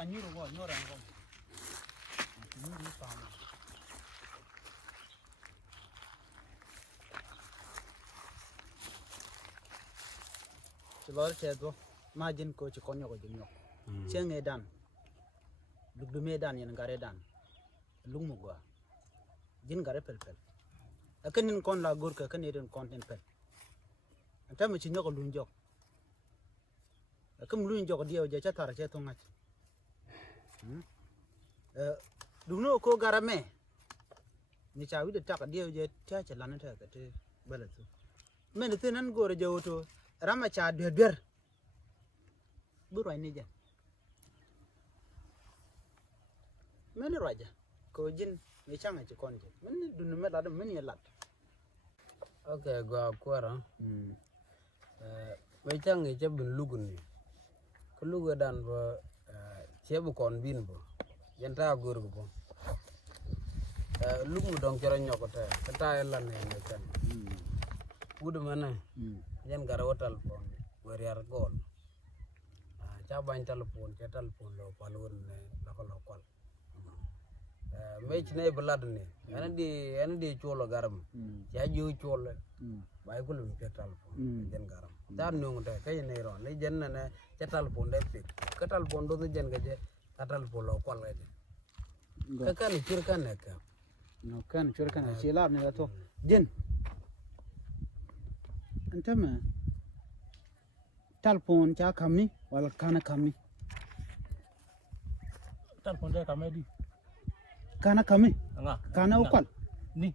qua nhiều rồi nhiều rồi không nhiều đi tao Lord said, imagine coach a conyo with you. Chang a dan. Look to me dan and garedan. Lumugua. Jin garepel. A canin con la gurka Canadian content pen. And time which you know a loon job. A come loon job dear Jachatara Chetongat. Do no co garame. Nicha with the talk a dear church a lanata at Bellatu. Many thin and go to Joto. Ramacha der buru ini je mana raja ko jin me changa ci konje men dunu me la men ya lat okay go kwara me changa ci bin lugun ni ko lugo dan bo cebu kon bin bo yenta gor bo lugu dong ci ra ñoko tay ka tay lan ne kan wudu mana yen gara wotal pon wariar gol cha ban telepon lo palun ne la ko lokol me ci ne blad ne ene di cholo garam ya ju cholo bay ko lu telepon jen garam dan no ngata kay ne ron le jen ne ca telepon de pik ka telepon do jen ga je ka telepon lo kol ga ka kan cir kan ne ka no kan cir kan ci lar ne to jen Antama telepon cha kami wala kana kami telepon dia kami di kana kami enggak kana ukol ni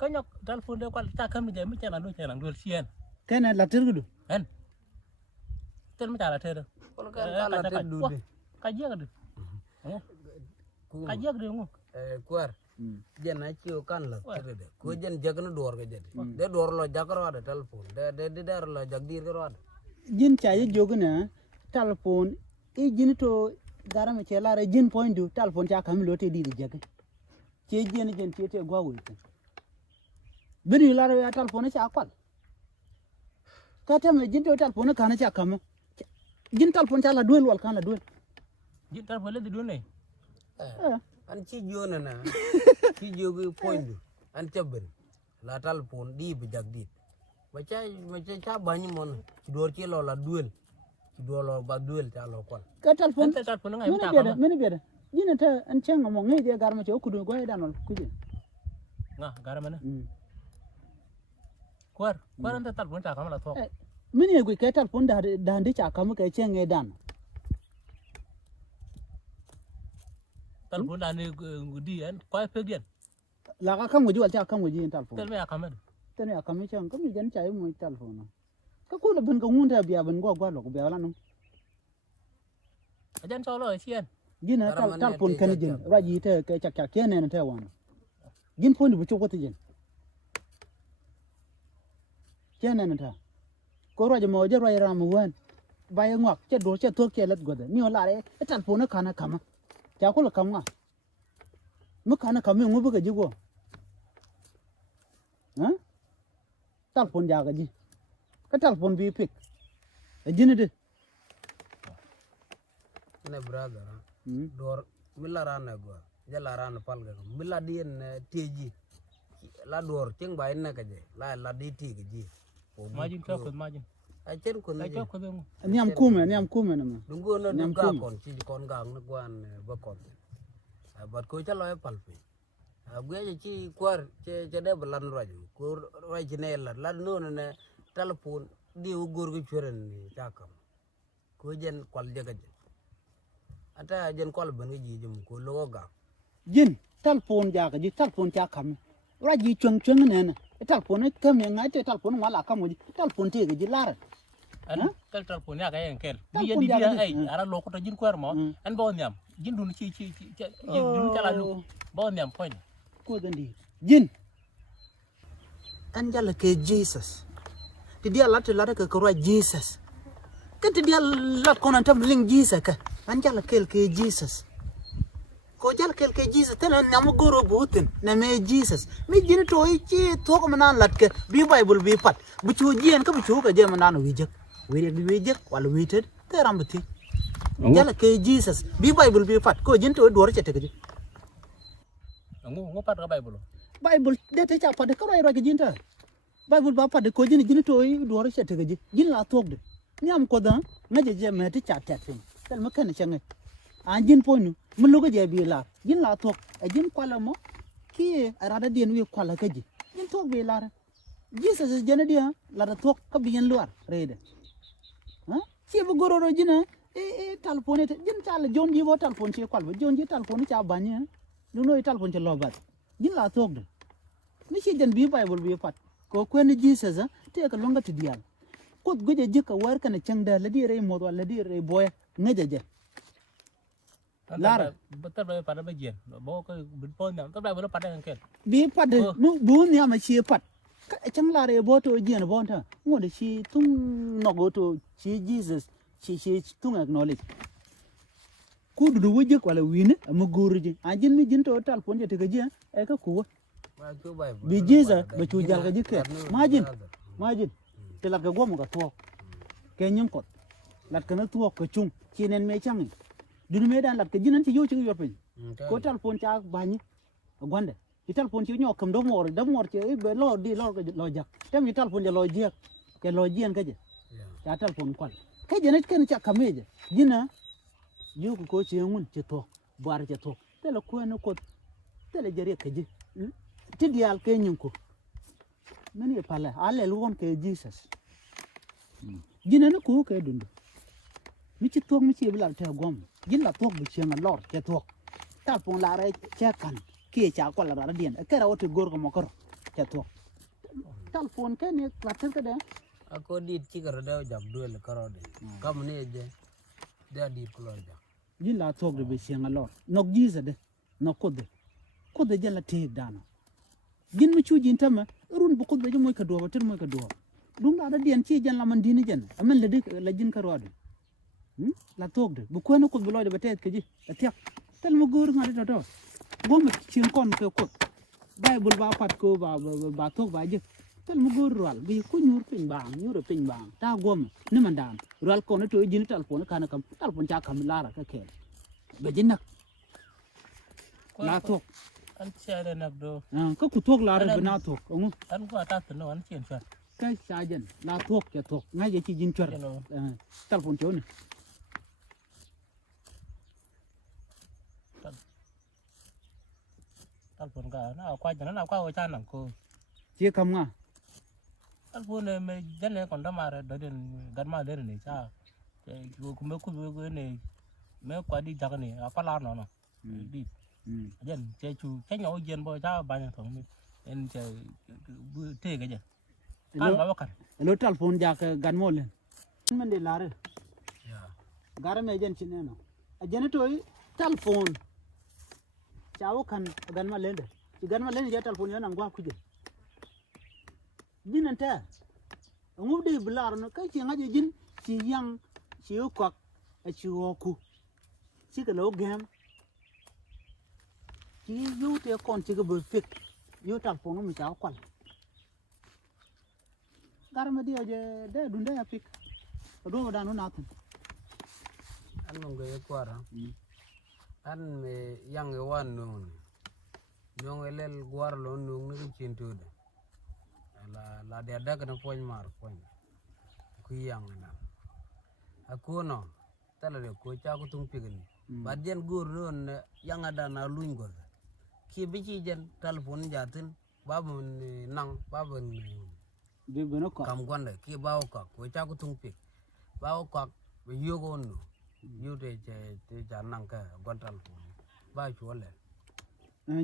kanyok telepon dia kwal ta kami je mi chana do sien kana latir gudu en tel mi chala tere ko ka la te du de ka je gadu ka je gadu ngo kwar jen na ci kan la tere de ko jen jagna dor ga jede de dor lo jagro da telepon de dar lo jagdir ga jin cha ye jogna telepon e jin to garama che la jin point du telepon cha kami lo te di jage che jin te gwa wul bini la ya telepon cha kwal ka ta me jin to telepon kana cha kama jin telepon cha la duel wal kan la duel jin telepon le di do ne an ci jona na ci jogu point an cabben la telepon di bi jagdi ma ca bani mon ci dor ci lo la duel ci do lo ba duel ta lo kwal ka telepon ngai mi ta kama meni beda jina ta an cenga mo ngai de garma che okudu go edanol kuje nga gara mana kwar anta telepon ta kama la to meni e go ka telepon da ndi cha kama ka cenga edan telepon da ne gudi en ko pe gen la ka kam goji wal cha kam goji telepon tel me ya kama tene akam chen kam jen cha mo telepon ka ko la ben ka ngunta biya ben go gwa lo ko biya la no ajan solo sien jina telepon kan jen raji te ka cha kene te wan jin pon bu choko te jen kene ta ko raji mo je rai ram wan bay ngok che do che to ke let gode ni ola re telepon kana kama cha ko la kam nga mu kana kam ngu bu ga ji go ha telepon jaga ji ka telepon bi pik jini de ne brother dor milara na go jala ran pal ga mila dien teji la dor ceng bay na ka je la di ti ga ji majin ka ko majin a chen ko ai ko be ni am kume na ma dungo no dunga kon ci kon ga na gwan ba kon bat ko cha loy pal pe gwe ci kwar ce de blan raju ko raju ne la no ne telepon di gor gu churen ni takam ko jen kwal jaga je ata jen kwal ban gi jum ko lo ga jin telepon jaga ji telepon cha kam raji chung ne na telepon kam ya ngai te telepon wala kam ji telepon te ji lar an telepon ya ga en kel di di ai ara lo ko to jin kwar mo an bo nyam jin dun ci jin dun chala lu bo nyam point ko dandi jin an jala ke Jesus ti dia la ka ko Jesus ka ti dia la ko nan tam ling Jesus ka an jala kel ke Jesus ko jala kel ke Jesus tan nyam goro butin na me Jesus mi jin to ci to ko nan lat ke bi Bible bi pat bu ci jien ka bu ci ka je man nan wi jek wi de wi jek wala wi ted te rambati jala ke Jesus bi Bible bi fat ko jin to dor cete ke ngo pat ga Bible Bible de te cha fat ko ro ke jin ta Bible ba fat ko jin to dor cete ke jin la tok de nyam ko da na je me te cha tek fin tel ma kan chenge an jin ponu mu lu ko je bi la jin la tok e jin kwala mo ki arada den wi kwala ke jin tok bi la Jesus jene dia la da tok ka bi yen luar rede ha ci bu gororo jina e talpone te jin tal jon ji vo talpon ci kwal jon ji talpon ci abanye lu noy talpon ci lobat jin la tok de mi ci den bi Bible bi fat ko ko ni Jesus te ka longa ti dial ko goje jika war kana cangda la di re mo wala di re boy ngajeje lar betul ba pada bagian bo ko bin pon nam tab ba pada kan ken bi pad nu bu ni ama ci pat cang la re bo to jien bo ta ngode ci tum nogo to ci Jesus ci tung acknowledge ku du wuje wala wine am goruje ajin mi jin to tal pon je te je e ka ku bi Jesus ba cu jal ga jikke majin te la ga gomo ga to ke nyim ko lat kana to ko chung ci nen me changi dunu me dan lat ka jinan ci yo ci yor pin ko tal pon ca bañi gonde ci tal pon ci ñoo kam do mor ci be lo di lo jak tem ci tal pon je lo jek ke lo jien ka je ca tal pon kwal ka je net ken ca kameje jina yu ko ci ngun ci to bar ci to te la ko no ko te la jere ka ji ti dial ke nyum ko mani pala ale luon ke Jesus jina no ko ke dundu mi ci tok mi ci bilal te gom jin la tok bi ci nga lor te tok tal pon la re che kan ki cha ko la ra dien ke ra wote gor ko mokoro te tok tal pon ke ne klater ke de ako dit ci garo da jam duel karo de kam ne je da dit ko ja jin la tok de bi ci nga lor nok Jesus de no ko de jala te dano jin mi cu jin tama run bu ko de moy ka do ba ter moy ka do dum la da dien ci jan la man dini jan amen la de la jin ka ro de la tok de bu ko no ko bu lo de ba te ke ji ta tek tel mo gor ngari do gom ci kon ko ko Bible ba pat ko ba tok ba je tel mo gor ral bi ko nyur pin bang ta gom ni man dan ral ko no to jin tal pon kana kam tal pon cha kam lara ka ke ba jin nak la tok an chere nak do ka ku tok lara ba na tok ngu an ko ta no an chen fa ka sa jen la tok ke tok ngai je ci jin chwer tal pon cho ni tal pon ga na kwa jana na kwa cha nang ko ci kam nga tal pon ne me jane kon da mare do den gan ma der ni cha ku ne me kwa di jak ni apa la no di jen che chu che nyo jen bo cha ba nyang thong mi en che bu te ga jen an ga wakan lo tal pon ja ka gan mo len men de lare ya gara me jen chin no a jen to tal pon chawo kan gan ma len de ci gan ma len ja tal pon yana ngwa kuje jinan ta ngu de blar no kai ci ngaje jin ci yang ci ko a ci ku ci ka lo gam ci yu te kon ci ga bu fik yu tal pon mu chawo kwal gara ma dia je de dunda ya fik do da no na tu an ngo ye kwara an me yang e wan non nyong elel gwar lo non ni cintu de la de daga na poñ mar poñ ku yang na aku no tala de ko cha ko tung pigni ba den gor non yang ada na luñ go ki bi ci jen telefon jatin babu nang babu de beno ko kam gonde ki bawo ko cha ko tung pig bawo ko be yogo no yude te janang ka gontal ba chole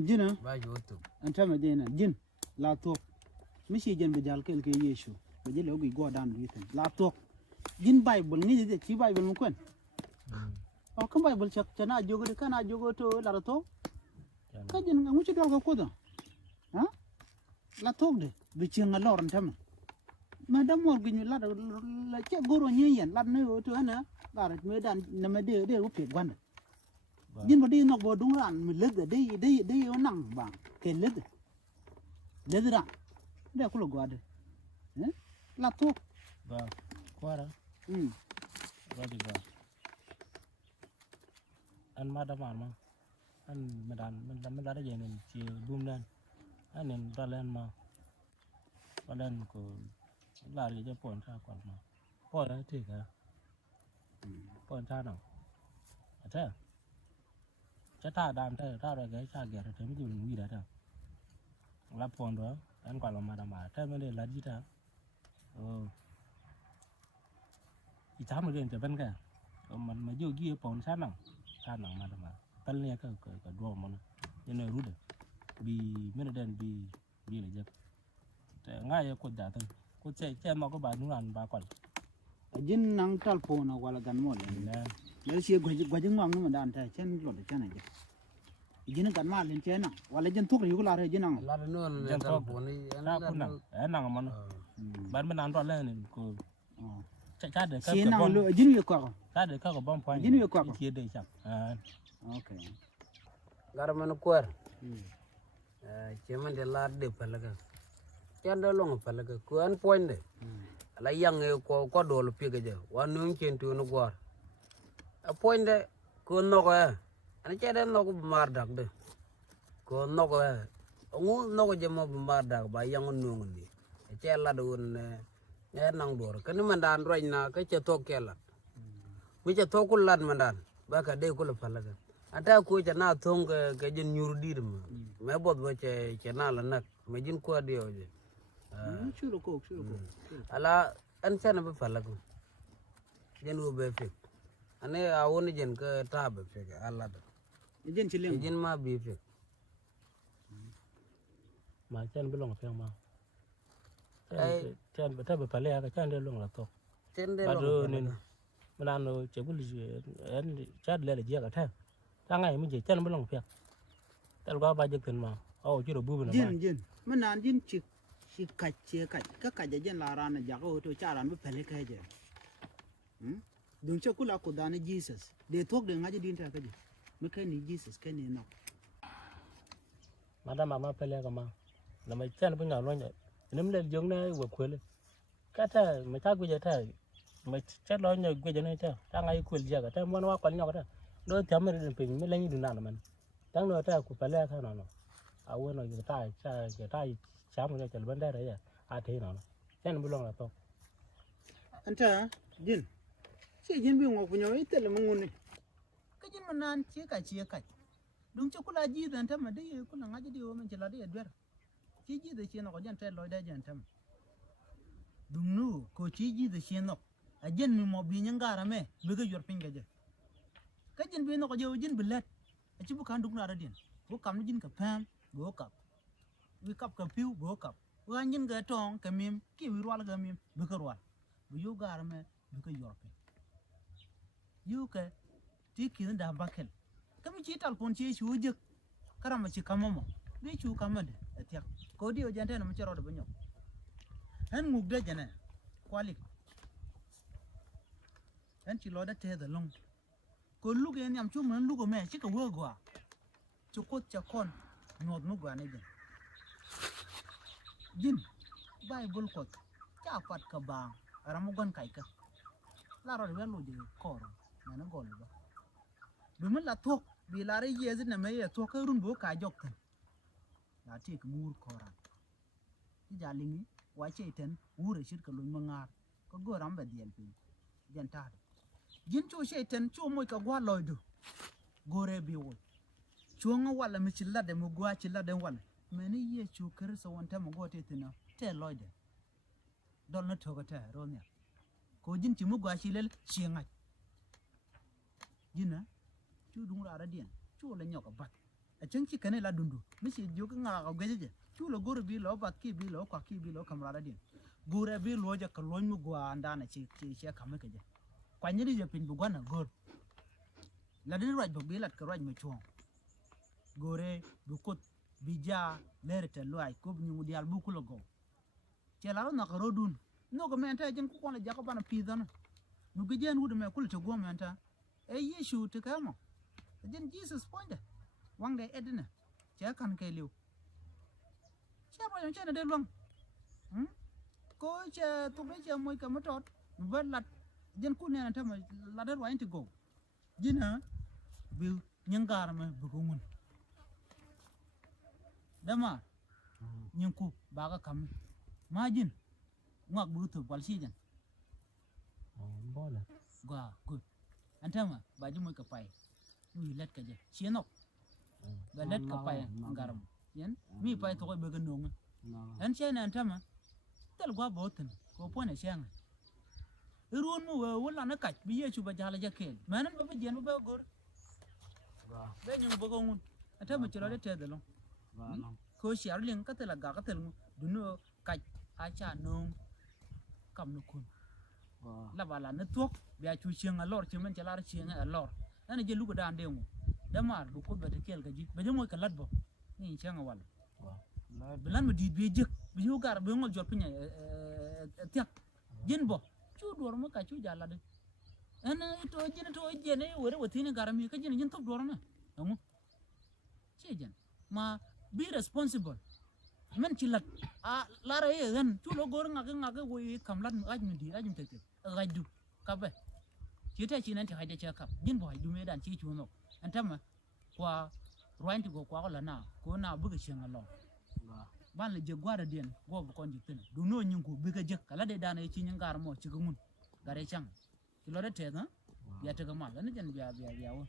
jina ba jotu anta ma dena jin la tok mi ci jen be jal kel ke yesu be jele ogi go dan witen la tok jin Bible ni je ci Bible mu kon o kam Bible chak chana jogo de kana jogo to la to ka jin ngu ci do ko da ha la tok de bi ci nga lor anta ma da mor gi ñu la ci goro ñeyen la ne o to na bara me dan na me de ko pe gwanda jin bo di nok bo dung ran mi leg de yo nang ba ke leg ra de ko lo gode la to ba kwara ba di ba an ma da ma an medan da jen ci bum nan an en dalen ma dalen ko la ri je pon cha kon ma pon da ti ka pon cha no ta cha ta dan ta ra ga cha ga ta mi ju wi da ta la pon do an kwa la ma da ma ta me de la di ta cha ma den ta ban kaมันมาอยู่ยี่ปอนชาหนังมาทำไมตั้งเนี่ยก็ดวงมันยังไงรู้เด้บีไม่ได้เดินบีเลยเจ็บแต่ง่ายกดด่าตั้งกดเจ๊มาก็บาดนู่นบาก่อน jin nang telepon wala gan mo le le si gwajin ngam no dan ta chen lo de chen ai jin gan ma len chen wala jin tuk yu la re jin nang la no Jan tal tok. pon ni naคุณนังนังมันบ้านมันนานตอนแรกนี่กูชาเด็ก si nang lo jin yu ko ชาเด็กก็บ้องพอยที่เด็กจับ okay gar man kwar cheman de la de palaga chen de long palaga ku an point de la yang ko do lo pi ga je wa nu chen tu no gwar a point de ko no ko an che de no ko mar dak de ko no ko ngu no ko je mo mar dak ba yang nu ngi che la do ne nang dor kan man dan roñ na ka che to kela mi che to ku lad man dan ba ka de ko lo palaga ata ko che na thong ke jin nyur dir me bot ba che na la nak me jin ko dio je shuru ko ala an sana ba palaga jen wo be fe ane a woni jen ka ta be fe ala da jin chi leng jin ma bi fe mà chân bên lòng phèn mà chân bên bên phải lấy cái chân đây lòng là to chen de bà lo đưa nên mình ăn rồi chỉ biết là anh chát lấy là gì cả thế tháng ngày mình chỉ chân bên lòng phèn tao có bao nhiêu tiền mà chưa được bù bên nào jin man nan jin chi ka jin la ran ja ko to cha ran be pele ka je dung cha kula ko dan Jesus de tok de ngaji din ta ka je me ka ni Jesus ka ni no mà đam mà phải lấy cái mà là mày chân bên nào luôn vậy nếu lên giống này vừa quên lên cái thế mày thắc bây giờ thế mày chết lo nhờ bây giờ này thế tháng ngày quên gì cả thế muốn qua quên nhau cái thế đôi thằng mình đừng mới lấy như đừng nào mình tháng nữa thế cũng phải lấy thế nào quên rồi cái tai sáng một cái vấn đề đấy thế nào chân bên lòng là to anta jin si jin bi ngo punyo ite le mungun ni ka jin man nan chi ka dung cha kula ji dan ta ma de kula ngaji di o men chela de dwer chi ji de chi no ko jan te lo da jan tam dung nu ko chi ji de chi no a jin mi mo bi nyanga ra me be ga yor pinga je ka jin bi no ko je jin bilet a chi bu kan dung na ra din bu kam jin ka pam bo kap wi kap ka piu bo kap wa jin ga tong ka mim ki wi rwal ga mim be ka rwal bu yu ga ra me be ka yor pin yu ka ti ki da bakel kami ci talpon ci chu jek karama ci kamamo be chu kamade atiak ko dio jante na macharo de banyo han mugda jana kwalik han ci loda te da long ko luge nyam chu man lugo me ci ka wogwa ci ko cha kon nod mu gwa ne jin bible ko cha fat ka ba aramu gon kai ka la ro de lu de kor na gol ba bimin la tok bi la re yezi na me ya tok run bo ka jok tan la tik mur koran ti jalingi wa che ten wure shit ka lun mangar ko go ram ba diel pi jan ta jin cho she ten cho moy ka gwa loydu gore bi wo cho nga wala mi chilla de mo gwa chilla de wala me ni ye chu kar so wonta mo gote tina te loyde dol na to ka ta ro nya ko jin ci mo gwa chilel chienga jina chu dung ra ra dien chu la nyok bat a chen chi kane la dundu mi chi jo ka nga ga geje chu la gor bi lo bat ki bi lo kwa ki bi lo kamra ra dien gore bi lo ja ka lo mu gwa anda na chi kam ka je kwa nyiri je pin bu gwa na gor la de raj bu bi lat ka raj me chuong gore bu kot bi ja lere te lo ai ko nyu dial bu ku lo go che la na ka rodun no ko men ta jen ku ko na ja ko bana pi dan nu ge jen hu de me ku te go men ta e yeshu te ka mo then Jesus pointed one day edna cha kan kai liu cha ba yon cha na de long ko cha tu be cha moy ka matot ba lat jen ku ne na ta ma la de wa into go jina bi nyin gar ma bu ko ngun dama nyin ku ba ga kam majin ngak bu tu bal si jan bola ga good antama ba ji mo ka pai mi let ka je chieno ga let ka pai ngaram yen mi pai to ko be ga nong an chen antama tel gwa boten ko pone chen irun mu wala na kaj bi yechu ba jala jakel manan ba jen ba gor be nyum ba ko ngun antama chiro de te de lo ko shar ling ka tela ga ka tel mu duno kaj a cha nong kam no kun la bala na tok bi a chu chieng a lor chimen chala chieng a lor ana je lu ko dan de mu damar bu ko be de kel ga ji be mo ka lat bo ni chieng a wal bilan ma di be jek bi yu gar be ngol jot pinya tek jin bo chu dor mo ka chu jala de ana to jene wore wotini garami ka jin tok dor na amu che jen ma be responsible men ci lat a lara ye gan tu lo gor nga wo kam lat aj mi di aj mi tek aj du ka be ci te ci nan ti haje ci kap jin bo du me dan ci ci no antama kwa rointi go kwa la na ko na buga ci ngalo ban le je gwara den go bu kon jitin du no nyin ko buga je kala de dan ci nyin gar mo ci gumun gare chang ci lo de te na ya te ga ma la ne jen biya wo